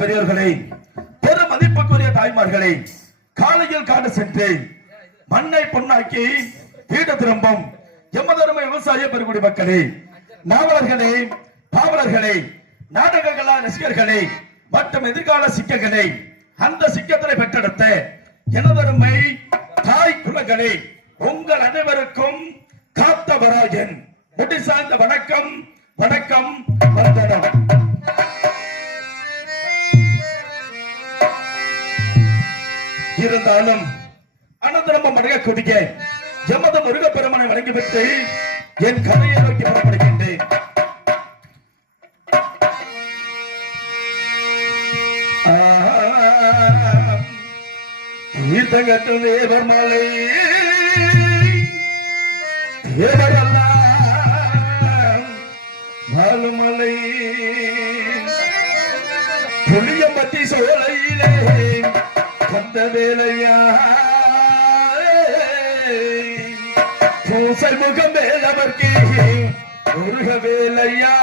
பெரியவர்களே, பெரும் மதிப்புக்குரிய தாய்மார்களே, காலையில் காடு சென்று மண்ணை பொன்னாக்கி வீடு திரும்பும் எமதருமை விவசாய பெருங்குடி மக்களே, நாவலர்களே, பாவலர்களே, நாடகங்களா ரசிகர்களே மற்றும் எதிர்கால சிக்கங்களே, அந்த சிக்கத்தை பெற்றெடுத்த எனதருமை தாய் குலங்களே, உங்கள் அனைவருக்கும் காத்தவராயன் முடி சார்ந்த வணக்கம் வணக்கம் வந்தனம். இருந்தாலும் அனந்தரம்பம் அடங்கக்கூடிய எமது முருகப்பெருமனை வணங்கிவிட்டு என் கதையை நோக்கி புறப்படுகின்றேன். தீர்த்தங்கட்டு தேவர் மலை தேவரெல்லாம் மாலுமலை புளியம்பட்டி சோலையிலே வந்த வேலையா பூசை முகம் வேலவர்க்கே முருக வேலையா.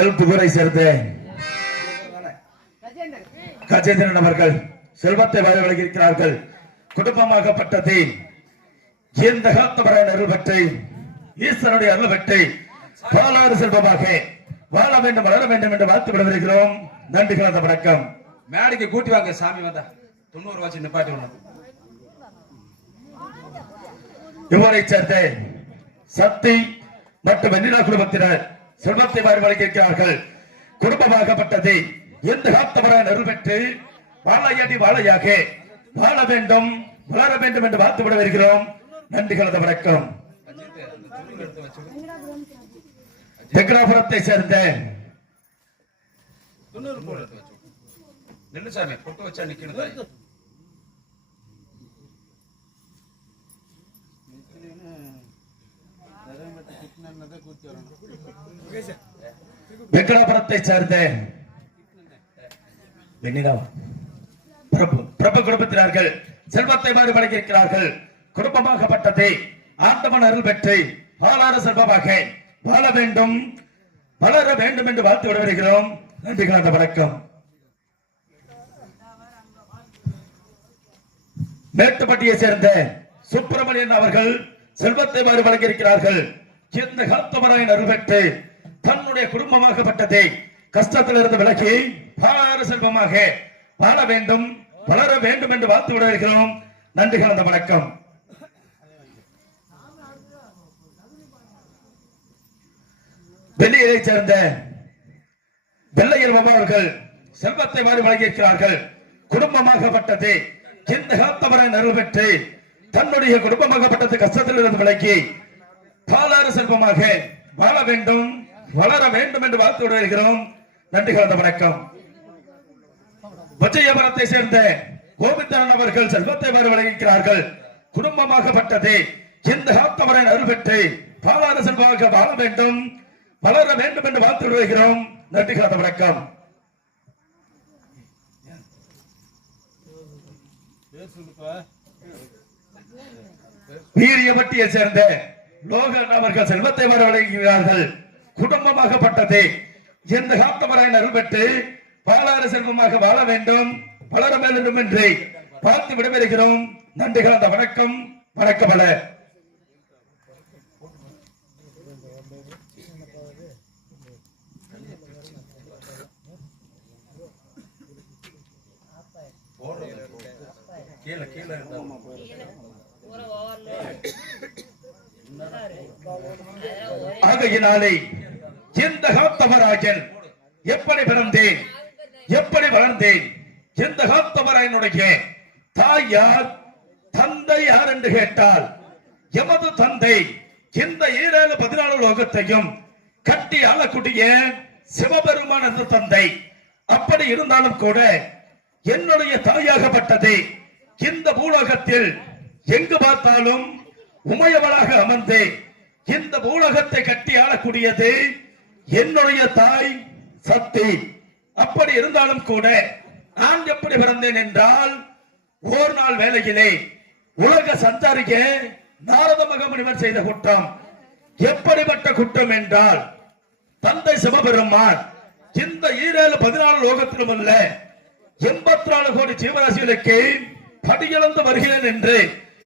எழுத்துக்குறை சேர்ந்த கஜேந்திரன் அவர்கள் செல்வத்தை வரவழைக்கிறார்கள். குடும்பமாகப்பட்டது இந்த காத்தவராயன் அருள் பெற்று ஈஸ்வரனுடைய அருள் பெற்று பாலாறு செல்வமாக வாழ வேண்டும் வளர வேண்டும் என்று வாழ்த்து விடுகிறோம். நன்றி கலந்த வணக்கம். மேடைக்கு கூட்டி வாங்க சாமி வந்தா 90 வச்சு நிப்பாட்டி விடணும். இவரை சேர்ந்த சக்தி மற்றும் வெண்ணிலா குடும்பத்தினர் செல்வத்தை வரவழைக்கிறார்கள். குடும்பமாகப்பட்டது இந்த காத்தவராயன் அருள் பெற்று வாழையடி வாழையாக வாழ வேண்டும் வளர வேண்டும் என்று வாழ்த்து விட வருகிறோம். நன்றி கலந்த வணக்கம். தெக்கராபுரத்தை சேர்ந்த நெல்லுசாமி பொட்டு வச்சா நிக்கணும். வெங்கடாபுரத்தை சேர்ந்த பிரபு குடும்பத்தினர்கள் செல்வத்தை மாறி வழங்கியிருக்கிறார்கள். குடும்பமாகப்பட்டதை ஆண்டவன் அருள் பெற்று பாலாறு செல்வமாக வாழ வேண்டும் வளர வேண்டும் என்று வாழ்த்து விட வருகிறோம். நன்றி கலந்த வணக்கம். மேட்டுப்பட்டியை சேர்ந்த சுப்பிரமணியன் அவர்கள் செல்வத்தை மாறி வழங்கியிருக்கிறார்கள். இந்த காத்தவராயன் அருள் பெற்று தன்னுடைய குடும்பமாகப்பட்டதை கஷ்டத்திலிருந்து விலகி பாலாறு செல்வமாக வாழ வேண்டும் வளர வேண்டும் என்று வாழ்த்து விட இருக்கிறோம். நன்றி கலந்த வணக்கம். வெள்ளியரை சேர்ந்த வெள்ளையர் பாபா அவர்கள் செல்வத்தை மாறி வழங்கியிருக்கிறார்கள். குடும்பமாகப்பட்டது இந்த காத்தவராயன் அருள் பெற்று தன்னுடைய குடும்பமாகப்பட்டது கஷ்டத்தில் இருந்து விலகி பாலாறு செல்வமாக வாழ வேண்டும் வளர வேண்டும் என்று வாழ்த்து விட இருக்கிறோம். நன்றி கலந்த வணக்கம். விஜயபுரத்தை சேர்ந்த கோவிந்தன் அவர்கள் செல்வத்தை மாறி வழங்கியிருக்கிறார்கள். குடும்பமாகப்பட்டது இந்த காத்தவராயன் அருள் பெற்று பாலாறு செல்வமாக வாழ வேண்டும் வளர வேண்டும் என்று வாழ்த்து விடுகிறோம். நன்றி கலந்த வணக்கம். வீரியப்பட்டியை சேர்ந்த லோகன் அவர்கள் செல்வத்தை வர வழங்குகிறார்கள். குடும்பமாகப்பட்டது இந்த காத்தவராயன் அருள் பெற்று பாலாறு செல்வமாக வாழ வேண்டும் வளர வேண்டும் என்று பார்த்து விடைபெறுகிறோம். நன்றி கலந்த வணக்கம். வணக்கம். ஆகையினாலே இந்த காத்தவராயன் எப்படி பிறந்தேன் எப்படி வளர்ந்தேன் இந்த காத்தவராயனுடைய தாய் யார் தந்தை யார் என்று கேட்டால் எமது தந்தை இந்த 14 லோகத்தையும் கட்டி ஆளக்கூடிய சிவபெருமான் என்ற தந்தை. அப்படி இருந்தாலும் கூட என்னுடைய தாயாகப்பட்டது இந்த பூலோகத்தில் எங்கு பார்த்தாலும் உமையவளாக அமர்ந்து இந்த பூலோகத்தை கட்டி ஆளக்கூடியது என்னுடைய தாய் சக்தி. அப்படி இருந்தாலும் கூட நான் எப்படி பிறந்தேன் என்றால் ஒரு நாள் வேளையிலே உலக சஞ்சாரிக்க நாரத மகாமுனிவர் செய்த குற்றம் எப்படிப்பட்ட குற்றம் என்றால் தந்தை சிவபெருமான் இந்த 14 லோகத்திலும் உள்ள 84 கோடி ஜீவராசிகளுக்கு படியிழந்து வருகிறேன் என்று